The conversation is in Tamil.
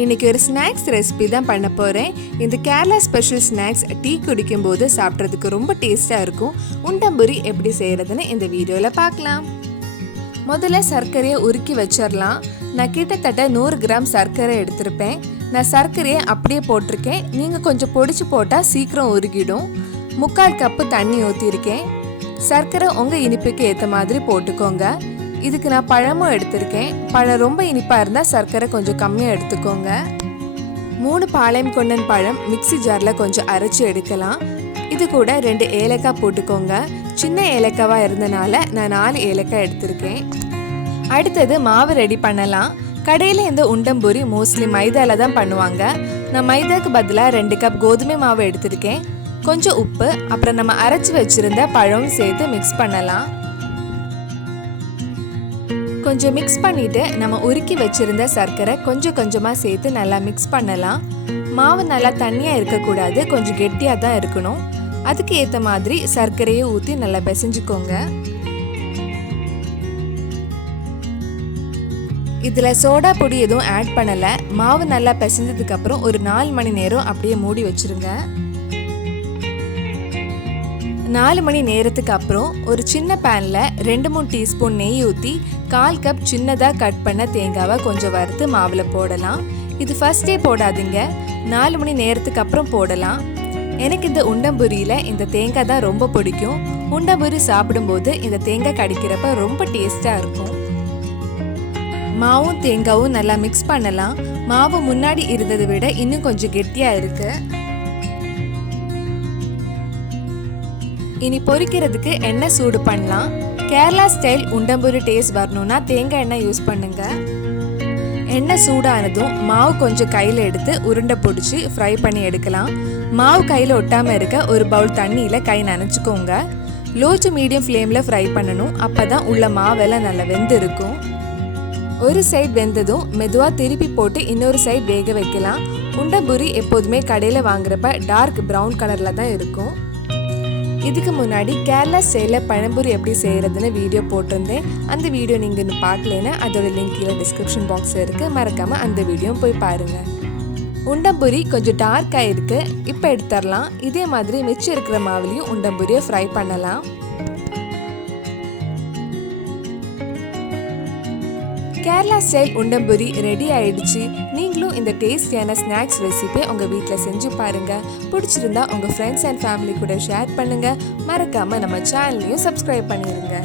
இன்னைக்கு ஒரு ஸ்நாக்ஸ் ரெசிபி தான் பண்ண போகிறேன். இந்த கேரளா ஸ்பெஷல் ஸ்நாக்ஸ் டீ குடிக்கும்போது சாப்பிட்றதுக்கு ரொம்ப டேஸ்ட்டாக இருக்கும். உண்டம்புரி எப்படி செய்கிறதுன்னு இந்த வீடியோவில் பார்க்கலாம். முதல்ல சர்க்கரையை உருக்கி வச்சிடலாம். நான் கிட்டத்தட்ட 100 கிராம் சர்க்கரை எடுத்திருப்பேன். நான் சர்க்கரையை அப்படியே போட்டிருக்கேன். நீங்கள் கொஞ்சம் பொடிச்சு போட்டால் சீக்கிரம் உருகிடும். 3/4 கப்பு தண்ணி ஊற்றிருக்கேன். சர்க்கரை உங்கள் இனிப்புக்கு ஏற்ற மாதிரி போட்டுக்கோங்க. இதுக்கு நான் பழமும் எடுத்திருக்கேன். பழம் ரொம்ப இனிப்பாக இருந்தால் சர்க்கரை கொஞ்சம் கம்மியாக எடுத்துக்கோங்க. 3 பாளையம்கொண்டன் பழம் மிக்ஸி ஜாரில் கொஞ்சம் அரைச்சி எடுக்கலாம். இது கூட 2 ஏலக்காய் போட்டுக்கோங்க. சின்ன ஏலக்காவாக இருந்தனால நான் 4 ஏலக்காய் எடுத்திருக்கேன். அடுத்தது மாவு ரெடி பண்ணலாம். கடையில் இந்த உண்டம்புரி மோஸ்ட்லி மைதாவில் தான் பண்ணுவாங்க. நான் மைதாக்கு பதிலாக 2 கப் கோதுமை மாவு எடுத்திருக்கேன். கொஞ்சம் உப்பு, அப்புறம் நம்ம அரைச்சி வச்சுருந்த பழம் சேர்த்து மிக்ஸ் பண்ணலாம். கொஞ்சம் மிக்ஸ் பண்ணிவிட்டு நம்ம உருக்கி வச்சுருந்த சர்க்கரை கொஞ்சம் கொஞ்சமாக சேர்த்து நல்லா மிக்ஸ் பண்ணலாம். மாவு நல்லா தண்ணியாக இருக்கக்கூடாது, கொஞ்சம் கெட்டியாக தான் இருக்கணும். அதுக்கு ஏற்ற மாதிரி சர்க்கரையை ஊற்றி நல்லா பிசைஞ்சுக்கோங்க. இதில் சோடா பொடி எதுவும் ஆட் பண்ணலை. மாவு நல்லா பிசைஞ்சதுக்கப்புறம் ஒரு 4 மணி நேரம் அப்படியே மூடி வச்சுருங்க. 4 மணி நேரத்துக்கு அப்புறம் ஒரு சின்ன பேனில் 2-3 டீஸ்பூன் நெய் ஊற்றி 1/4 கப் சின்னதாக கட் பண்ண தேங்காவை கொஞ்சம் வறுத்து மாவில் போடலாம். இது ஃபர்ஸ்டே போடாதீங்க, 4 மணி நேரத்துக்கு அப்புறம் போடலாம். எனக்கு இந்த உண்டம்புரியில் இந்த தேங்காய் தான் ரொம்ப பிடிக்கும். உண்டம்புரி சாப்பிடும்போது இந்த தேங்காய் கடிக்கிறப்ப ரொம்ப டேஸ்ட்டாக இருக்கும். மாவும் தேங்காவும் நல்லா மிக்ஸ் பண்ணலாம். மாவு முன்னாடி இருந்ததை விட இன்னும் கொஞ்சம் கெட்டியாக இருக்குது. இனி பொரிக்கிறதுக்கு எண்ணெய் சூடு பண்ணலாம். கேரளா ஸ்டைல் உண்டம்புரி டேஸ்ட் வரணும்னா தேங்காய் எண்ணெய் யூஸ் பண்ணுங்க. எண்ணெய் சூடானதும் மாவு கொஞ்சம் கையில் எடுத்து உருண்டை பிடிச்சி ஃப்ரை பண்ணி எடுக்கலாம். மாவு கையில் ஒட்டாமல் இருக்க ஒரு பவுல் தண்ணியில் கை நனைச்சிக்கோங்க. லோ டு மீடியம் ஃப்ளேமில் ஃப்ரை பண்ணணும். அப்போ தான் உள்ள மாவெல்லாம் நல்லா வெந்து இருக்கும். ஒரு சைடு வெந்ததும் மெதுவாக திருப்பி போட்டு இன்னொரு சைடு வேக வைக்கலாம். உண்டம்புரி எப்போதுமே கடையில் வாங்குறப்ப டார்க் ப்ரௌன் கலரில் தான் இருக்கும். இதுக்கு முன்னாடி கேரளா ஸ்டைலில் பழம்புரி எப்படி செய்கிறதுன்னு வீடியோ போட்டிருந்தேன். அந்த வீடியோ நீங்கள் இன்னும் பார்க்கலன்னா அதோட லிங்க் கீழே டிஸ்கிரிப்ஷன் பாக்ஸில் இருக்குது. மறக்காமல் அந்த வீடியோ போய் பாருங்கள். உண்டம்புரி கொஞ்சம் டார்க்காக இருக்குது. இப்போ எடுத்துடலாம். இதே மாதிரி மிச்சம் இருக்கிற மாவுலையும் உண்டம்புரியை ஃப்ரை பண்ணலாம். கேரளா ஸ்டைல் உண்டம்புரி ரெடி ஆயிடுச்சு. நீங்களும் இந்த டேஸ்டியான ஸ்நாக்ஸ் ரெசிபியை உங்கள் வீட்டில் செஞ்சு பாருங்கள். பிடிச்சிருந்தா உங்கள் ஃப்ரெண்ட்ஸ் அண்ட் ஃபேமிலி கூட ஷேர் பண்ணுங்கள். மறக்காமல் நம்ம சேனலையும் சப்ஸ்கிரைப் பண்ணிடுங்க.